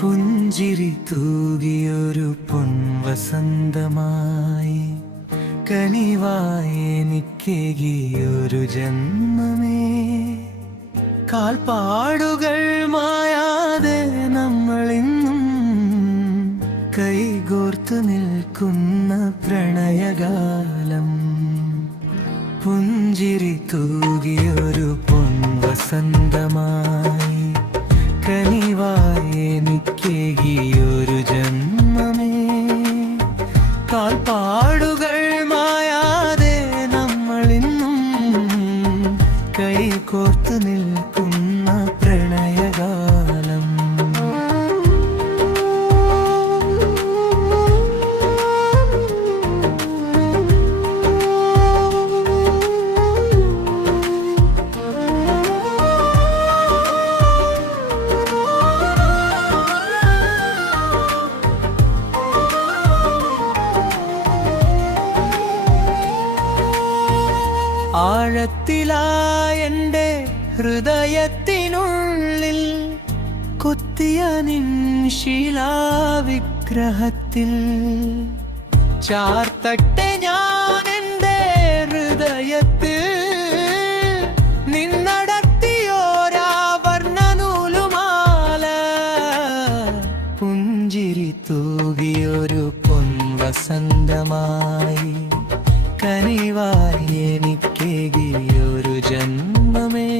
പുഞ്ചിരി തൂകിയൊരു പൊൻവസന്തമായി കനിവായി എനിക്കേകിയൊരു ജന്മമേ, കാൽപ്പാടുകൾ മായാതെ നമ്മളിന്നും കൈകോർത്തു നിൽക്കുന്ന പ്രണയകാലം. പുഞ്ചിരി തൂകിയൊരു പൊൻവസന്തമായി കനിവായി എനിക്കേകിയൊരു ജന്മമേ, കാൽപ്പാടുകൾ മായാതെ നമ്മളിന്നും കൈകോർത്തു നിൽക്കുന്ന പ്രണയകാലം. ആഴത്തിലായെൻ്റെ ഹൃദയത്തിനുള്ളിൽ കൊത്തിയ നിൻ ശിലാവിഗ്രഹത്തിൽ ചാർത്തട്ടെ ഞാൻ എൻ്റെ ഹൃദയത്തിൽ നിന്നടർത്തിയോരാവർണ്ണനൂലുമാല. പുഞ്ചിരി തൂകിയൊരു പൊൻവസന്തമായി കനിവായി എനിക്കേകിയൊരു ജന്മമേ,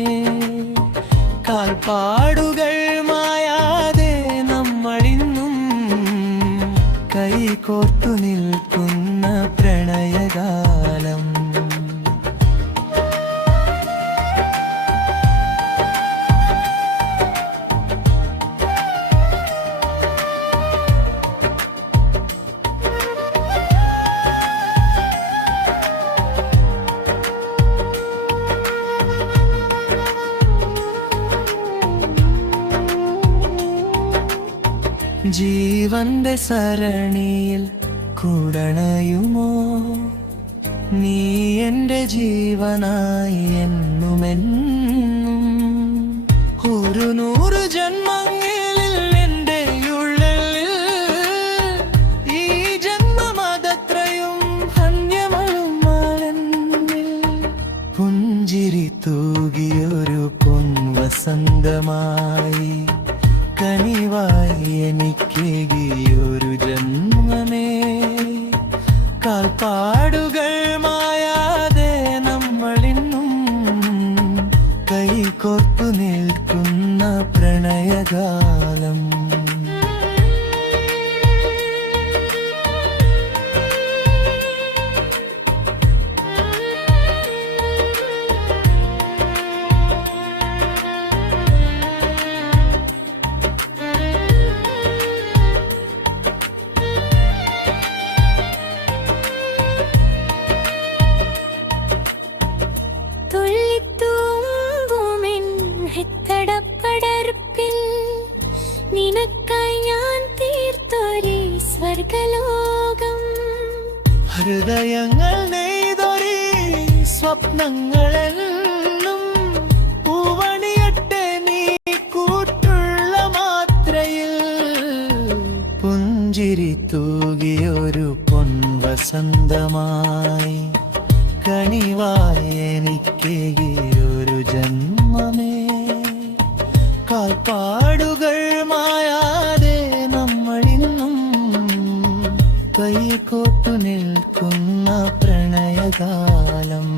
കാൽപ്പാടുകൾ മായാതെ നമ്മളിന്നും കൈകോർത്തു നിൽക്കുന്ന പ്രണയകാലം. ജീവന്റെ സരണിയിൽ കൂടണയുമോ നീ എൻ്റെ ജീവനായി എന്നുമെന്നും. 100 ജന്മങ്ങളിൽ എൻ്റെ ഉള്ളിൽ ഈ ജന്മമതത്രയും ധന്യമളുമാലെന്നിൽ. പുഞ്ചിരി തൂകിയൊരു പൊൻവസന്തമായി കനിവായി എനിക്കേകിയൊരു ജന്മമേ, കാൽപ്പാടുകൾ മായാതെ നമ്മളിന്നും കൈകോർത്തു നിൽക്കുന്ന പ്രണയകാലം. ിൽ നിനക്കായി ഞാൻ തീർത്തൊരു സ്വർഗലോകം. ഹൃദയങ്ങൾ നെയ്തൊരു സ്വപ്നങ്ങളെല്ലാം പൂവണിയട്ടെ നീ കൂട്ടുള്ള മാത്രയിൽ. പുഞ്ചിരി തൂകിയൊരു പൊൻവസന്തമായി കനിവായി എനിക്കേകിയൊരു ജന്മമേ, കാൽപ്പാടുകൾ മായാതെ നമ്മളിന്നും കൈകോർത്തു നിൽക്കുന്ന പ്രണയകാലം.